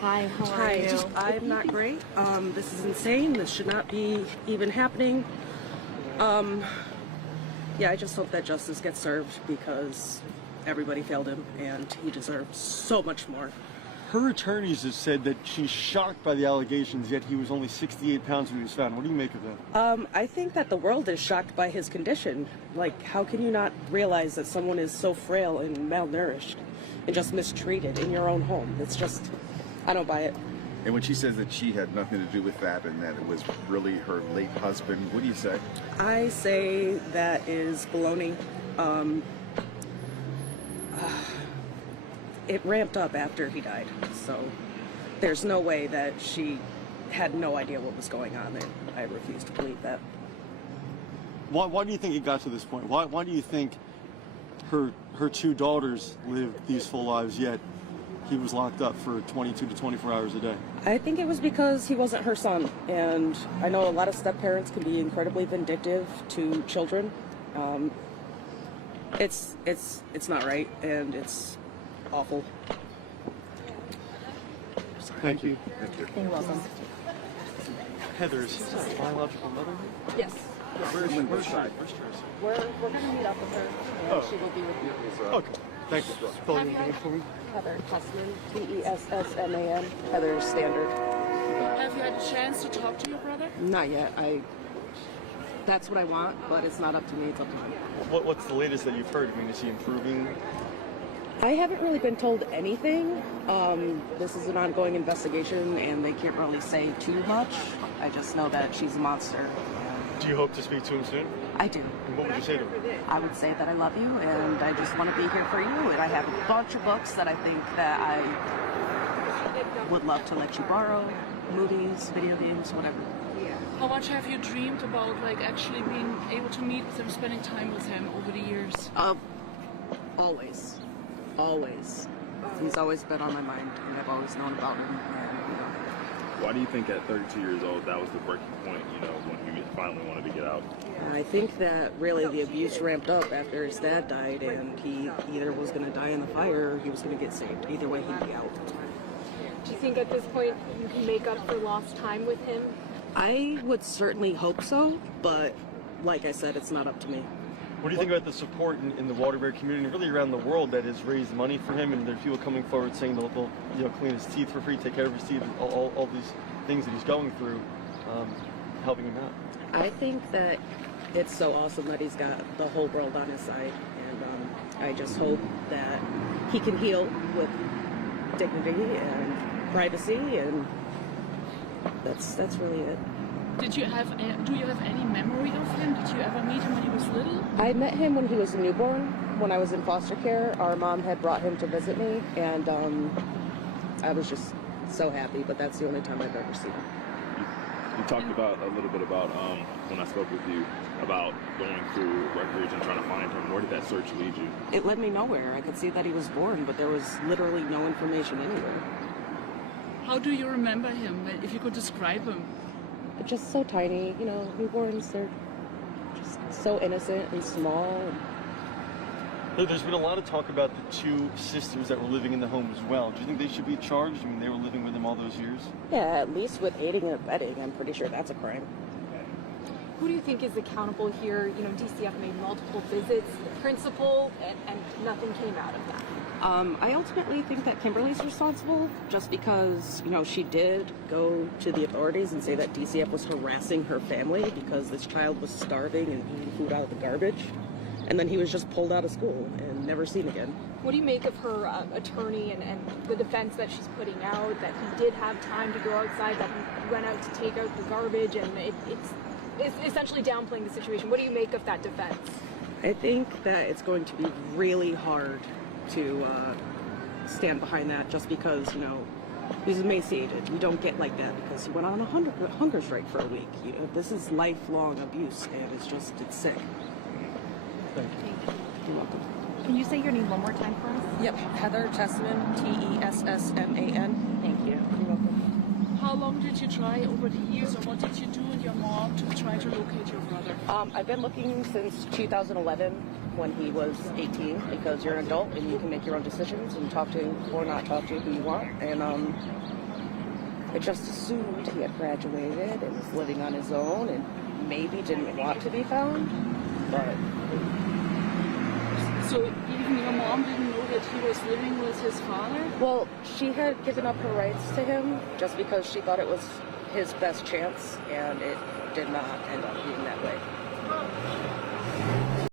Hi, how are you? I'm not great. This is insane. This should not be even happening. Yeah, I just hope that justice gets served because everybody failed him and he deserves so much more. Her attorneys have said that she's shocked by the allegations, yet he was only 68 pounds when he was found. What do you make of that? I think that the world is shocked by his condition. Like, how can you not realize that someone is so frail and malnourished and just mistreated in your own home? It's just, I don't buy it. And when she says that she had nothing to do with that and that it was really her late husband, what do you say? I say that is baloney. It ramped up after he died, so there's no way that she had no idea what was going on, and I refuse to believe that. Why do you think it got to this point? Why do you think her two daughters lived these full lives, yet he was locked up for 22 to 24 hours a day? I think it was because he wasn't her son, and I know a lot of step-parents can be incredibly vindictive to children. It's not right, and it's awful. Thank you. Thank you. You're welcome. Heather's biological mother? Yes. Where's yours? We're going to meet up with her, and she will be with you. Okay. Thank you. Spell your name for me. Heather Tessman, Tessman. Heather Standard. Have you had a chance to talk to your brother? Not yet. That's what I want, but it's not up to me. It's up to him. What's the latest that you've heard? I mean, is he improving? I haven't really been told anything. This is an ongoing investigation, and they can't really say too much. I just know that she's a monster. Do you hope to speak to him soon? I do. And what would you say to him? I would say that I love you, and I just want to be here for you. And I have a bunch of books that I think that I would love to let you borrow, movies, video games, whatever. How much have you dreamed about, like, actually being able to meet with him, spending time with him over the years? Always. Always. He's always been on my mind, and I've always known about him. And, Why do you think at 32 years old that was the breaking point, when he finally wanted to get out? I think that really the abuse ramped up after his dad died, and he either was going to die in the fire or he was going to get saved. Either way, he'd be out. Do you think at this point you can make up for lost time with him? I would certainly hope so, but like I said, it's not up to me. What do you think about the support in the Waterbury community, really around the world, that has raised money for him, and there are people coming forward saying they'll clean his teeth for free, take care of his teeth, all these things that he's going through, helping him out? I think that it's so awesome that he's got the whole world on his side, and I just hope that he can heal with dignity and privacy, and that's really it. Do you have any memory of him? Did you ever meet him when he was little? I met him when he was a newborn. When I was in foster care, our mom had brought him to visit me, and I was just so happy, but that's the only time I've ever seen him. You talked about a little bit about, when I spoke with you, about going through records and trying to find him. Where did that search lead you? It led me nowhere. I could see that he was born, but there was literally no information anywhere. How do you remember him, if you could describe him? Just so tiny, newborns, they're just so innocent and small. There's been a lot of talk about the two sisters that were living in the home as well. Do you think they should be charged? I mean, they were living with him all those years. Yeah, at least with aiding and abetting, I'm pretty sure that's a crime. Who do you think is accountable here? DCF made multiple visits, the principal, and nothing came out of that. I ultimately think that Kimberly's responsible, just because, she did go to the authorities and say that DCF was harassing her family because this child was starving and eating food out of the garbage. And then he was just pulled out of school and never seen again. What do you make of her attorney and the defense that she's putting out, that he did have time to go outside, that he went out to take out the garbage, and it's essentially downplaying the situation? What do you make of that defense? I think that it's going to be really hard to stand behind that, just because, he's emaciated. You don't get like that because he went on a hunger strike for a week. This is lifelong abuse, and it's sick. Thank you. You're welcome. Can you say your name one more time for us? Yep, Heather Tessman, Tessman. Thank you. You're welcome. How long did you try over the years, or what did you do with your mom to try to locate your brother? I've been looking since 2011, when he was 18, because you're an adult and you can make your own decisions and talk to or not talk to who you want. And I just assumed he had graduated and was living on his own and maybe didn't want to be found. But So even your mom didn't know that he was living with his father? well, she had given up her rights to him just because she thought it was his best chance, and it did not end up being that way.